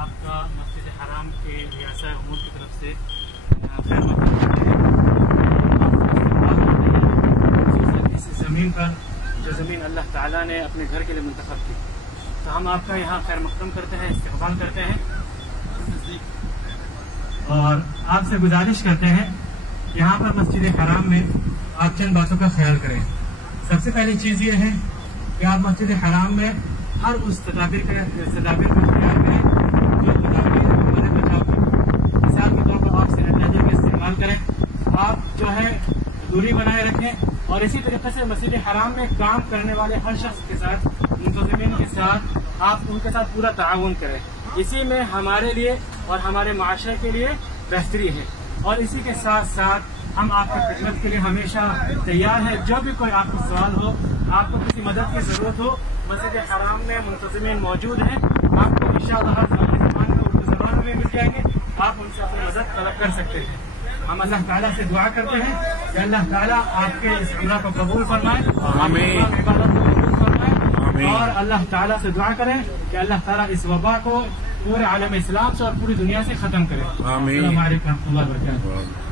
आपका मस्जिद हराम के रियासत उमूर की तरफ से खैर मकदम करते हैं। इस ज़मीन पर जो ज़मीन अल्लाह ताला ने अपने घर के लिए मुंतखब की, तो हम आपका यहाँ खैर मकदम करते हैं, इस्तक़बाल करते हैं और आपसे गुजारिश करते हैं यहाँ पर मस्जिद हराम में आप चंद बातों का ख्याल करें। सबसे पहली चीज़ ये है कि आप मस्जिद हराम में हर उस तदाबीर का ख्याल करें जो तदाबीर हमारे बचाव की। मिसाल के तौर पर आप सैनिटाइजर का इस्तेमाल करें, आप जो है दूरी बनाए रखें और इसी तरीके से मस्जिद हराम में काम करने वाले हर शख्स के साथ, मुंतज़िमीन के साथ आप उनके साथ पूरा ताउन करें। इसी में हमारे लिए और हमारे माशरे के लिए बेहतरी है और इसी के साथ साथ हम आपकी खिदमत के लिए हमेशा तैयार हैं। जो भी कोई आपको सवाल हो, आपको किसी मदद की जरूरत हो, मस्जिद हराम में मुंतज़िमीन मौजूद हैं, आपको इंशाअल्लाह हर ज़बान में उर्दू ज़बान में मिल जाएंगे, आप उनसे अपनी मदद तलब कर सकते हैं। हम अल्लाह ताला से दुआ करते हैं कि अल्लाह ताला आपके इस उम्रा को कबूल फरमाए, इबादत को कबूल फरमाए और अल्लाह ताला से दुआ करें कि अल्लाह ताला इस वबा को पूरे आलम इस्लाम से और पूरी दुनिया से खत्म करे। अस्सलामु अलैकुम व रहमतुल्लाहि व बरकातहू।